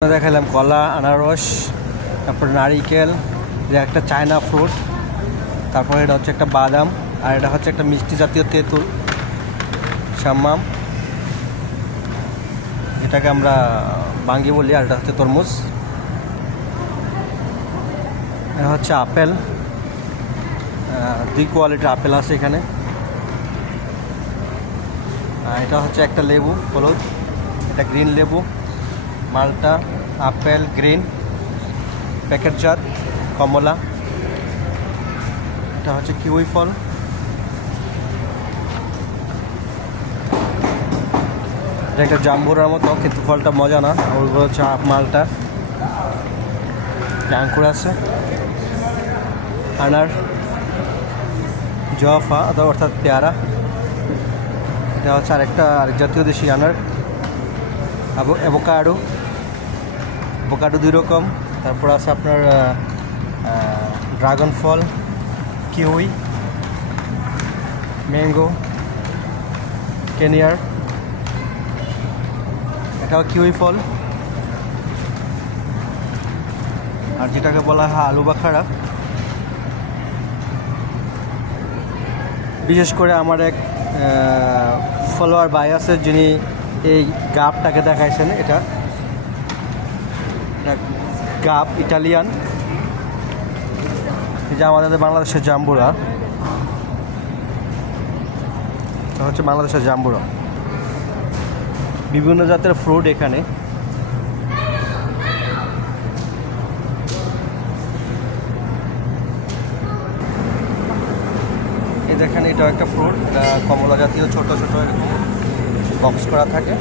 দেখালাম কলা, আনারস, তারপর নারিকেল, এটা একটা চায়না ফ্রুট, তারপরে এটা হচ্ছে একটা বাদাম, আর এটা হচ্ছে একটা মিষ্টি জাতীয় তেঁতুল শাম্মাম, এটাকে আমরা বাঙ্গি বলি, আর এটা হচ্ছে তরমুজ। এটা হচ্ছে আপেল, দুই কোয়ালিটির আপেল আছে এখানে। এটা হচ্ছে একটা লেবু হলুদ, এটা গ্রিন লেবু, মালটা, আপেল, গ্রিন, প্যাকেটজাত, কমলা। এটা হচ্ছে কিউই ফল, এটা একটা জাম্বুরার মতো, কিন্তু ফলটা মজা না। ওগুলো হচ্ছে মালটা, আঙ্কুর আছে, আনার, জফা অর্থাৎ পেয়ারা। এটা হচ্ছে আরেক জাতীয় দেশি আনার, অ্যাভোকাডো দুই রকম। তারপর আছে আপনার ড্রাগন ফল, কিউই, ম্যাঙ্গো, কেনিয়ার, এটাও কিউই ফল। আর যেটাকে বলা হয় আলু বাখারা। বিশেষ করে আমার এক ফলোয়ার ভাই আছে, যিনি এই গাবটাকে দেখাইছেন। এটা গাব ইটালিয়ান, যে আমাদের বাংলাদেশের জাম্বুরা, এটা হচ্ছে বাংলাদেশের জাম্বুরা। বিভিন্ন জাতের ফ্রুট এখানে। এই দেখেন, এটাও একটা ফ্রুট, এটা কমলা জাতীয়, ছোট ছোট এরকম বক্স করা থাকে।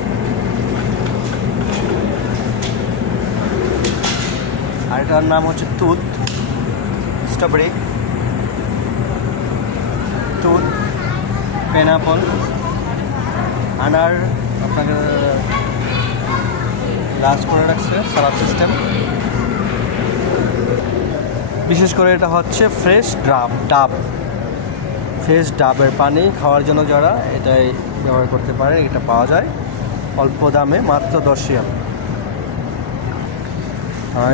আর এটার নাম হচ্ছে তুত, স্ট্রবেরি, তুত, পাইনাপল, আনার আপনাকে গ্লাস করে রাখছে, সালাদ সিস্টেম। বিশেষ করে এটা হচ্ছে ফ্রেশ ডাবের পানি খাওয়ার জন্য যারা এটাই ব্যবহার করতে পারে। এটা পাওয়া যায় অল্প দামে, মাত্র 10 রিয়াল।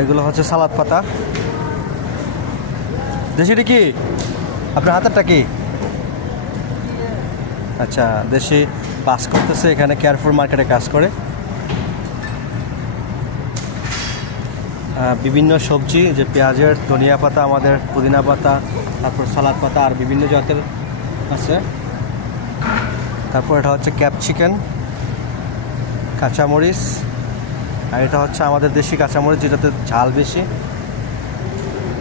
এগুলো হচ্ছে সালাদ পাতা। দেশিটা কি আপনার হাতেরটা কি? আচ্ছা, দেশি বাস করতেছে এখানে, কেয়ারফুল মার্কেটে কাজ করে। বিভিন্ন সবজি, যে পেঁয়াজের, ধনিয়া পাতা, আমাদের পুদিনা পাতা, তারপর সালাদ পাতা, আর বিভিন্ন জাতের আছে। তারপর এটা হচ্ছে ক্যাপসিকাম, কাঁচামরিচ, আর এটা হচ্ছে আমাদের দেশি কাঁচামরিচ, যেটাতে ঝাল বেশি।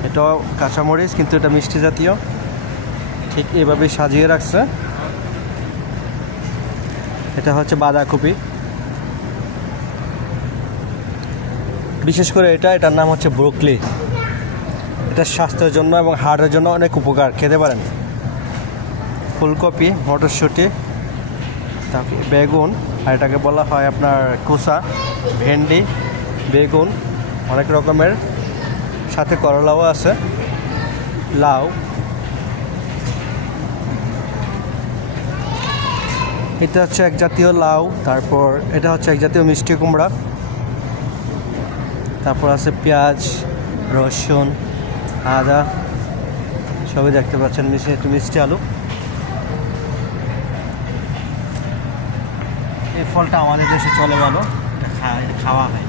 এটাও কাঁচামরিচ, কিন্তু এটা মিষ্টি জাতীয়। ঠিক এভাবেই সাজিয়ে রাখছে। এটা হচ্ছে বাঁধাকপি, বিশেষ করে এটার নাম হচ্ছে ব্রোকলি। এটা স্বাস্থ্যের জন্য এবং হার্টের জন্য অনেক উপকার, খেতে পারেন। ফুলকপি, মটরশুঁটি, তারপর বেগুন, আর এটাকে বলা হয় আপনার কুসা, ভেন্ডি, বেগুন, অনেক রকমের, সাথে করলাও আছে, লাউ। এটা হচ্ছে এক জাতীয় লাউ। তারপর এটা হচ্ছে এক জাতীয় মিষ্টি কুমড়া। তারপর আছে পেঁয়াজ, রসুন, আদা, সবই দেখতে পাচ্ছেন, মিষ্টি আলু। এই ফলটা আমাদের দেশে চলে ভালো, এটা খাওয়া হয়।